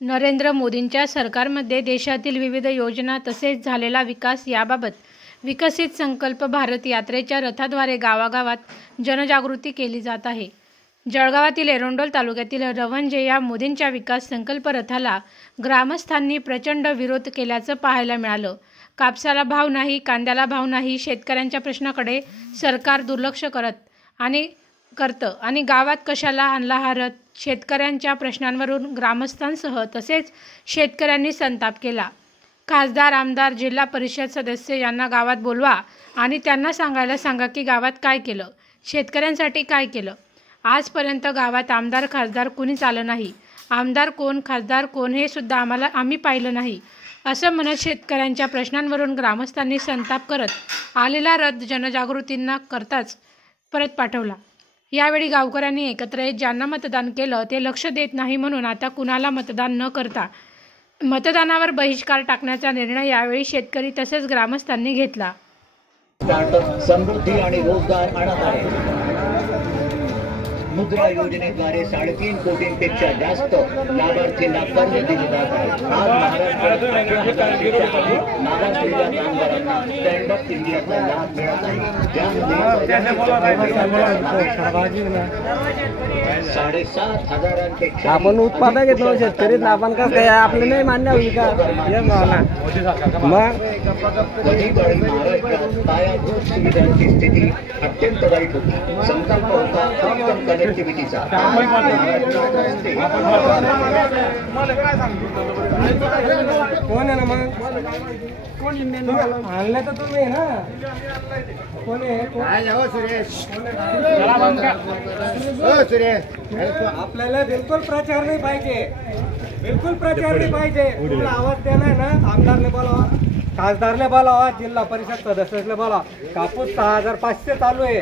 नरेंद्र मोदींच्या सरकारमध्ये देशातील विविध योजना तसेच झालेला विकास याबाबत विकसित संकल्प भारत यात्रेच्या रथाद्वारे गावागावात जनजागृती केली जात आहे। जळगावातील एरंडोल तालुक्यातील रवंजे या मोदींच्या विकास संकल्प रथाला ग्रामस्थांनी प्रचंड विरोध केल्याचं पाहायला मिळालं। कापसाला भाव नाही, कांद्याला भाव नाही, शेतकऱ्यांच्या प्रश्नाकडे सरकार दुर्लक्ष करतं आणि गावात कशाला आणला हा रथ? शेतकऱ्यांच्या प्रश्नांवरून ग्रामस्थांसह तसेच शेतकऱ्यांनी संताप केला। खासदार, आमदार, जिल्हा परिषद सदस्य यांना गावात बोलवा आणि त्यांना सांगायला सांगा की गावात काय केलं, शेतकऱ्यांसाठी काय केलं। आजपर्यंत गावात आमदार खासदार कुणीच आलं नाही। आमदार कोण, खासदार कोण हे सुद्धा आम्ही पाहिलं नाही, असं म्हणत शेतकऱ्यांच्या प्रश्नांवरून ग्रामस्थांनी संताप करत आलेला रथ जनजागृतींना करताच परत पाठवला। यावेळी गावकऱ्यांनी एकत्र येत ज्यांना मतदान केलं ते लक्ष देत नाही म्हणून आता कुणाला मतदान न करता मतदानावर बहिष्कार टाकण्याचा निर्णय यावेळी शेतकरी तसेच ग्रामस्थांनी घेतला। समृद्धी आणि रोजगार आणत आहे। मुद्रा योजनेद्वारे 3.5 कोटींपेक्षा जास्त लाभार्थींना कर्ज दिले जात आहे। आज महाराष्ट्रात मागासलेल्या कामगारांना स्टँड अप इंडियाचा लाभ मिळत आहे, ज्यामध्ये 7,500 आपण उत्पादन घेतलं शेतकरी आपण कसं काय आपलं नाही मान्य होईल का? मग महाराष्ट्रात पायाभूत सुविधांची स्थिती अत्यंत वाईट होती। संकल्प होता कनेक्टिव्हिटीचा। कोण आहे ना मग आणलं तर तुम्ही ना कोण आहे? आपल्याला बिलकुल प्रचार नाही पाहिजे, बिलकुल प्रचार नाही पाहिजे। तुम्हाला आवाज द्यायला ना आमदारने बोलावा, खासदारने बोलावा, जिल्हा परिषद सदस्याने बोलावा। कापूस 6,500 चालू आहे,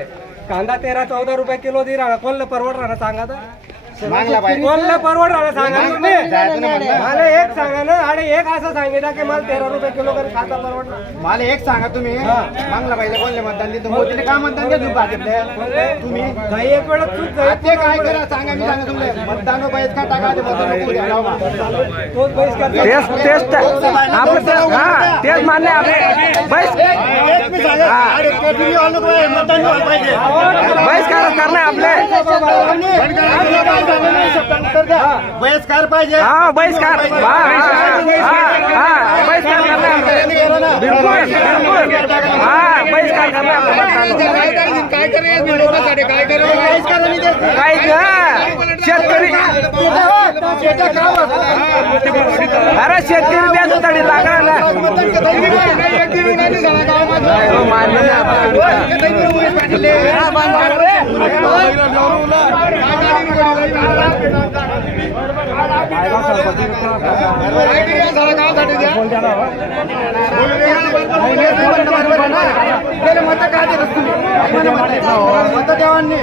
कांदा 13-14 रुपये किलो दे राहणार। कोणला परवड राहणार सांगा तर? कोणला परवड राहणार सांगा तुम्ही? मला एक सांगा ना। आणि एक असं सांगितलं की मला 13 रुपये किलो करी खाता परवडणार। मला एक सांगा तुम्ही मागला पाहिजे कोणले मतदान देतो मोदीने काय मतदान देतो भाजपले? तुम्ही काही एक वेळा चूक झाली ते काय करा सांगा, मी सांगा तुम्हाला मतदान पाहिजे का टाका ते मतदान तोच बहिष्कार तेच मान्य आहे। बहिष्कार करणे आपले बहिष्कार पाहिजे। हा बहिष्कार बहिष्कार करणे बिलकुल बहिष्कार करणे काय शेतकरी अरे शेतकरी द्यायचं तडी लागणार मत काय मत देवांनी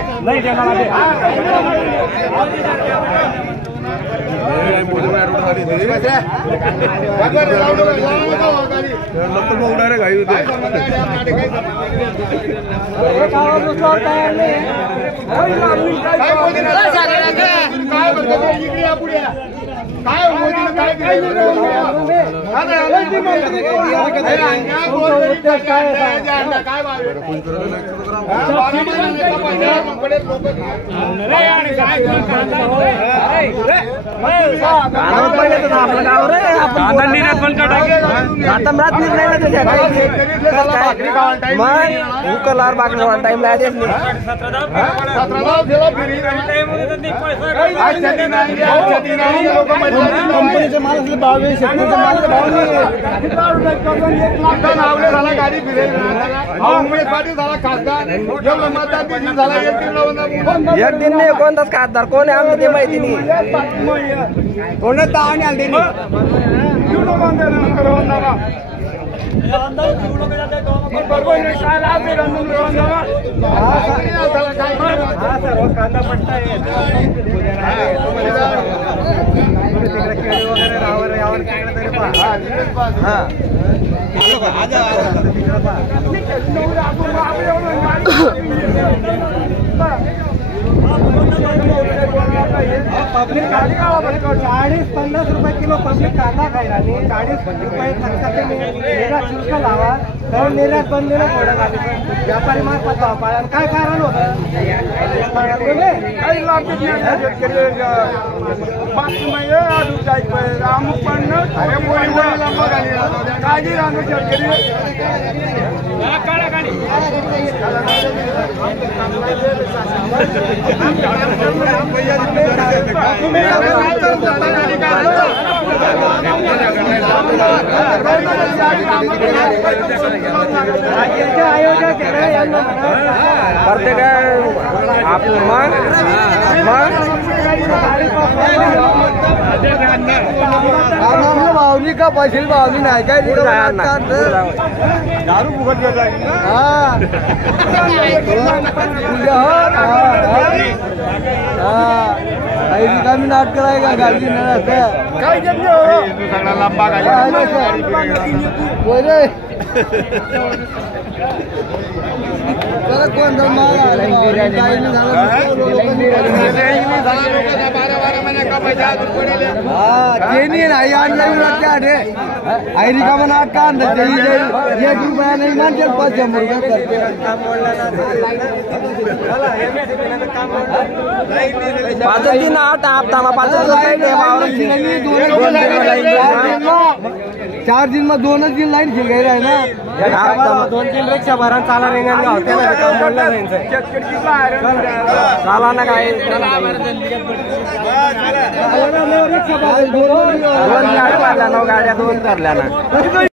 टाइम कंपनीचे माल असले भाव आहे, शेतकऱ्याचा माल भाव नाही। झाला गाडी फिरेल उमेश पाटील झाला खासदार, एवढं मतदान झाला एक दिन नाही। कोणताच खासदार कोण आहे आम्ही ते माहिती नाही। कोणता आणि आले कांदा पट्टा आहे वगैरे रावर यावर तरी पब्लिक 40-50 रुपये किलो पब्लिक कांदा खायला आणि 40 रुपये खर्चाचे निर्यात शुल्क लावा तर निर्यात बंदीला थोडं झाली व्यापारी मार्फत भाव पाळा काय कारण होतं काही लाभ शेतकरी अमुक पण काळजी राहणार शेतकरी आयोजक करते काय आपलं मग भावनी का पैसे भावनी नाही काय दारू फुकट रिकामी नाटक आहे का गाडी काय लांबा कोणता माल रिकामा नाटक आणलं 1 रुपया नाही मानते 500 रुपये चार दिन में 2 दिन लाईन शिकायला आहे ना 2-3 रिक्षा भरा चाला रेंगाणगाव त्याला काम बोललं जायचं चाला ना काय रिक्षा 2 गाड्या 2 धरल्या ना